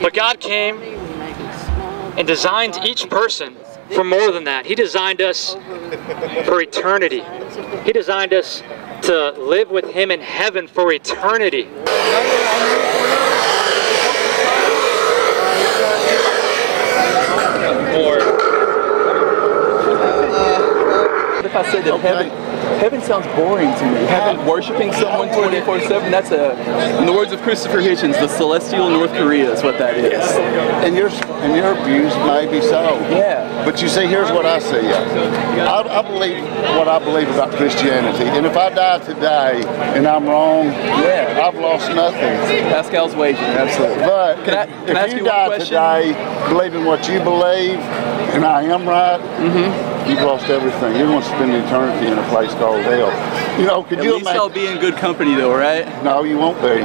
But God came and designed each person for more than that. He designed us for eternity. He designed us to live with Him in heaven for eternity. If I said that heaven sounds boring to me. Heaven, worshiping someone 24/7, that's in the words of Christopher Hitchens, the celestial North Korea is what that is. And your views may be so. Yeah. But you see, here's what I see. I believe what I believe about Christianity. And if I die today and I'm wrong, yeah, I've lost nothing. Pascal's wager, absolutely. But can I if you die today believing what you believe, and I am right, you've lost everything. You're going to spend eternity in a place called hell. You know, could you imagine? At least I'll be in good company though, right? No, you won't be.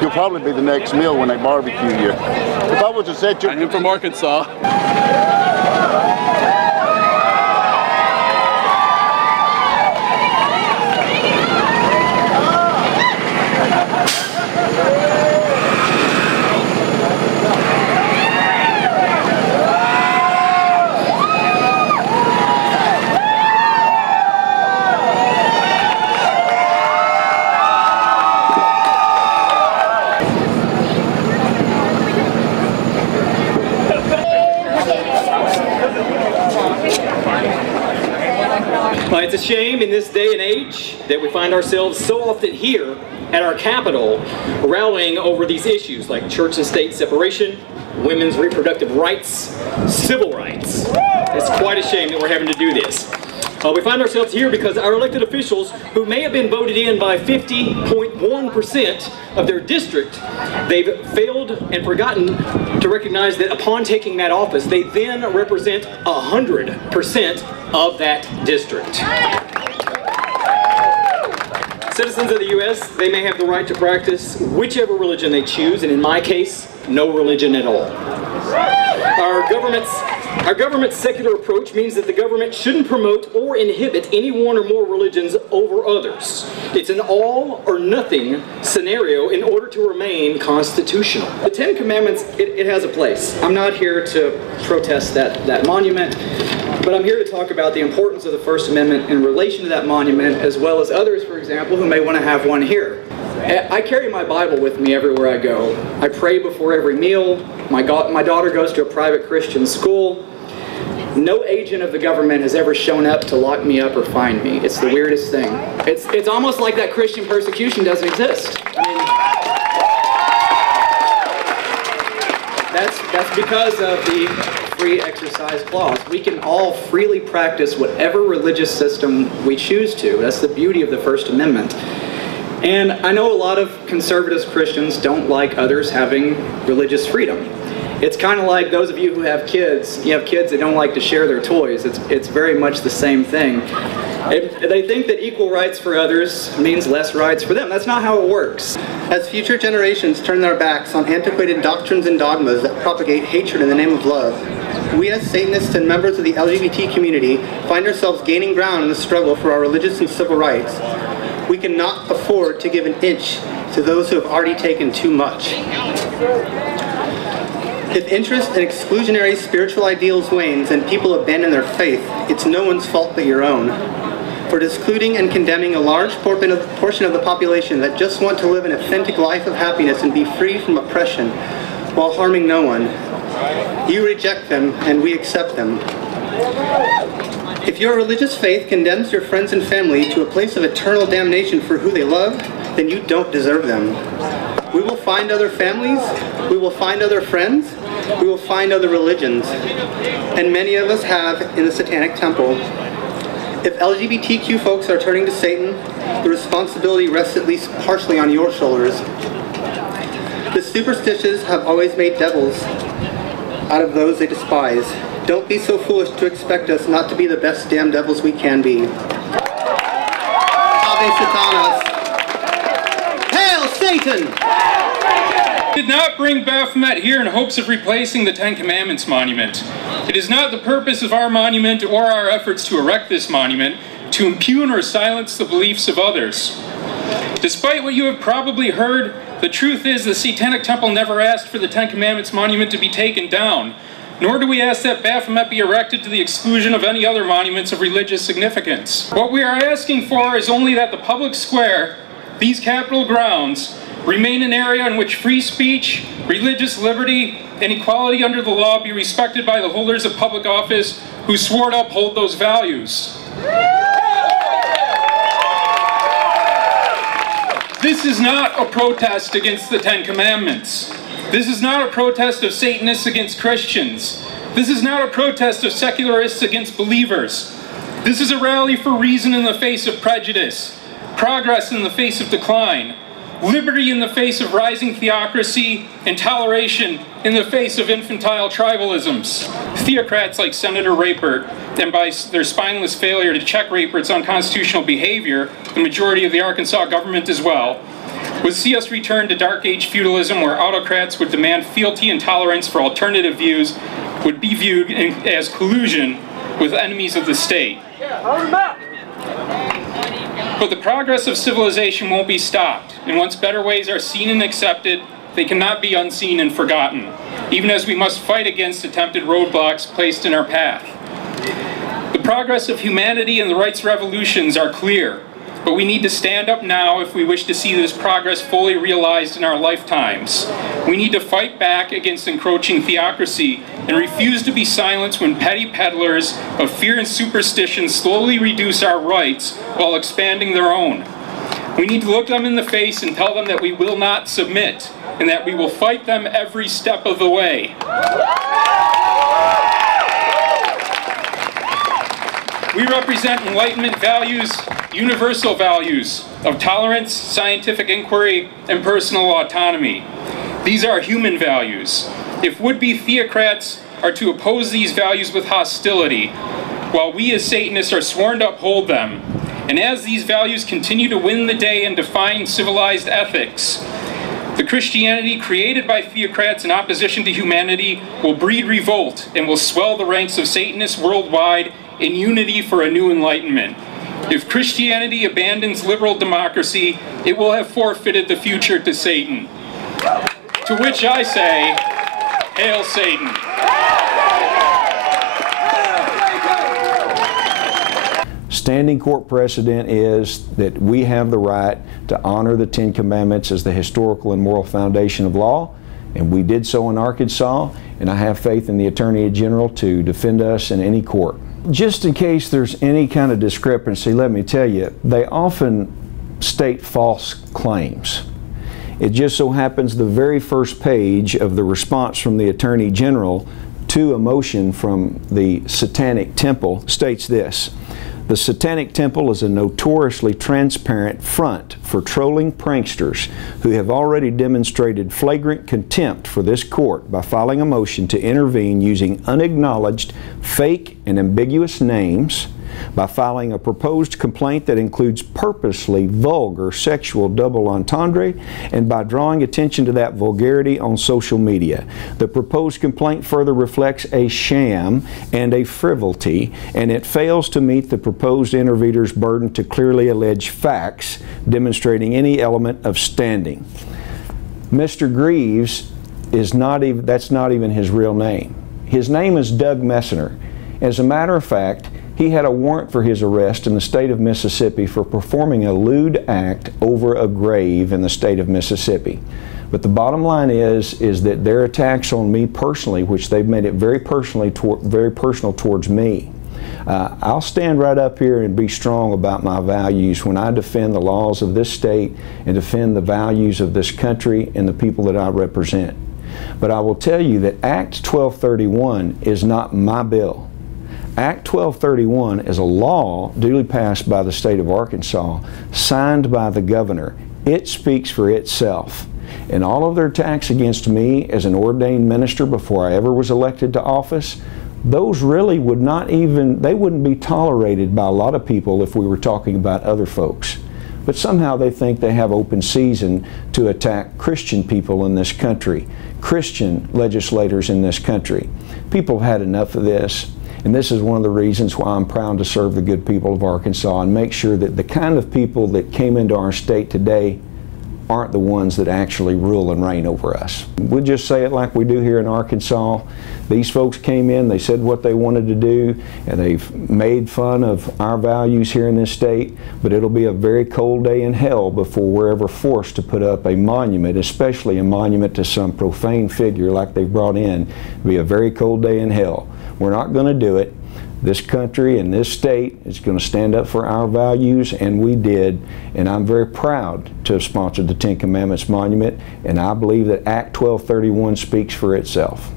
You'll probably be the next meal when they barbecue you. If I was to set your... I'm from Arkansas. It's a shame in this day and age that we find ourselves so often here at our Capitol rallying over these issues like church and state separation, women's reproductive rights, civil rights. It's quite a shame that we're having to do this. We find ourselves here because our elected officials, who may have been voted in by 50.1% of their district, they've failed and forgotten to recognize that upon taking that office, they then represent 100% of that district. Citizens of the U.S., they may have the right to practice whichever religion they choose, and in my case, no religion at all. Our government's secular approach means that the government shouldn't promote or inhibit any one or more religions over others. It's an all or nothing scenario in order to remain constitutional. The Ten Commandments, it has a place. I'm not here to protest that monument, but I'm here to talk about the importance of the First Amendment in relation to that monument, as well as others, for example, who may want to have one here. I carry my Bible with me everywhere I go. I pray before every meal. My daughter goes to a private Christian school. No agent of the government has ever shown up to lock me up or find me. It's the weirdest thing. It's almost like that Christian persecution doesn't exist. I mean, that's because of the free exercise clause. We can all freely practice whatever religious system we choose to. That's the beauty of the First Amendment. And I know a lot of conservative Christians don't like others having religious freedom. It's kind of like those of you who have kids. You have kids that don't like to share their toys. It's very much the same thing. They think that equal rights for others means less rights for them. That's not how it works. As future generations turn their backs on antiquated doctrines and dogmas that propagate hatred in the name of love, we as Satanists and members of the LGBT community find ourselves gaining ground in the struggle for our religious and civil rights. We cannot afford to give an inch to those who have already taken too much. If interest in exclusionary spiritual ideals wanes and people abandon their faith, it's no one's fault but your own. For excluding and condemning a large portion of the population that just want to live an authentic life of happiness and be free from oppression while harming no one. You reject them and we accept them. If your religious faith condemns your friends and family to a place of eternal damnation for who they love, then you don't deserve them. We will find other families, we will find other friends, we will find other religions, and many of us have in the Satanic Temple. If LGBTQ folks are turning to Satan, the responsibility rests at least partially on your shoulders. The superstitious have always made devils out of those they despise. Don't be so foolish to expect us not to be the best damn devils we can be. Ave Satanas. Hail Satan! Did not bring Baphomet here in hopes of replacing the Ten Commandments monument. It is not the purpose of our monument or our efforts to erect this monument to impugn or silence the beliefs of others. Despite what you have probably heard The truth is, the Satanic Temple never asked for the Ten Commandments monument to be taken down, nor do we ask that Baphomet be erected to the exclusion of any other monuments of religious significance. What we are asking for is only that the public square, these Capitol grounds, remain an area in which free speech, religious liberty, and equality under the law be respected by the holders of public office who swore to uphold those values. This is not a protest against the Ten Commandments. This is not a protest of Satanists against Christians. This is not a protest of secularists against believers. This is a rally for reason in the face of prejudice, progress in the face of decline, liberty in the face of rising theocracy, and toleration in the face of infantile tribalisms. Theocrats like Senator Rapert, and by their spineless failure to check Rapert's unconstitutional behavior, the majority of the Arkansas government as well, would see us return to dark age feudalism where autocrats would demand fealty and tolerance for alternative views would be viewed as collusion with enemies of the state. But the progress of civilization won't be stopped, and once better ways are seen and accepted, they cannot be unseen and forgotten, even as we must fight against attempted roadblocks placed in our path. The progress of humanity and the rights revolutions are clear, but we need to stand up now if we wish to see this progress fully realized in our lifetimes. We need to fight back against encroaching theocracy and refuse to be silenced when petty peddlers of fear and superstition slowly reduce our rights while expanding their own. We need to look them in the face and tell them that we will not submit and that we will fight them every step of the way. We represent Enlightenment values, universal values of tolerance, scientific inquiry, and personal autonomy. These are human values. If would-be theocrats are to oppose these values with hostility, while we as Satanists are sworn to uphold them, and as these values continue to win the day in defying civilized ethics, the Christianity created by theocrats in opposition to humanity will breed revolt and will swell the ranks of Satanists worldwide in unity for a new enlightenment. If Christianity abandons liberal democracy, it will have forfeited the future to Satan. To which I say, Hail Satan. Standing court precedent is that we have the right to honor the Ten Commandments as the historical and moral foundation of law, and we did so in Arkansas, and I have faith in the Attorney General to defend us in any court. Just in case there's any kind of discrepancy, let me tell you, they often state false claims. It just so happens the very first page of the response from the Attorney General to a motion from the Satanic Temple states this: the Satanic Temple is a notoriously transparent front for trolling pranksters who have already demonstrated flagrant contempt for this court by filing a motion to intervene using unacknowledged, fake, and ambiguous names, by filing a proposed complaint that includes purposely vulgar sexual double entendre, and by drawing attention to that vulgarity on social media. The proposed complaint further reflects a sham and a frivolity, and it fails to meet the proposed intervener's burden to clearly allege facts demonstrating any element of standing. Mr. Greaves is not even, that's not even his real name. His name is Doug Messner. As a matter of fact, he had a warrant for his arrest in the state of Mississippi for performing a lewd act over a grave in the state of Mississippi. But the bottom line is that their attacks on me personally, which they've made it very personal towards me, I'll stand right up here and be strong about my values when I defend the laws of this state and defend the values of this country and the people that I represent. But I will tell you that Act 1231 is not my bill. Act 1231 is a law duly passed by the state of Arkansas, signed by the governor. It speaks for itself. And all of their attacks against me as an ordained minister before I ever was elected to office, those really would not even, they wouldn't be tolerated by a lot of people if we were talking about other folks. But somehow they think they have open season to attack Christian people in this country, Christian legislators in this country. People have had enough of this. And this is one of the reasons why I'm proud to serve the good people of Arkansas and make sure that the kind of people that came into our state today aren't the ones that actually rule and reign over us. We'll just say it like we do here in Arkansas. These folks came in, they said what they wanted to do, and they've made fun of our values here in this state, but it'll be a very cold day in hell before we're ever forced to put up a monument, especially a monument to some profane figure like they've brought in. It'll be a very cold day in hell. We're not going to do it. This country and this state is going to stand up for our values, and we did, and I'm very proud to have sponsored the Ten Commandments Monument, and I believe that Act 1231 speaks for itself.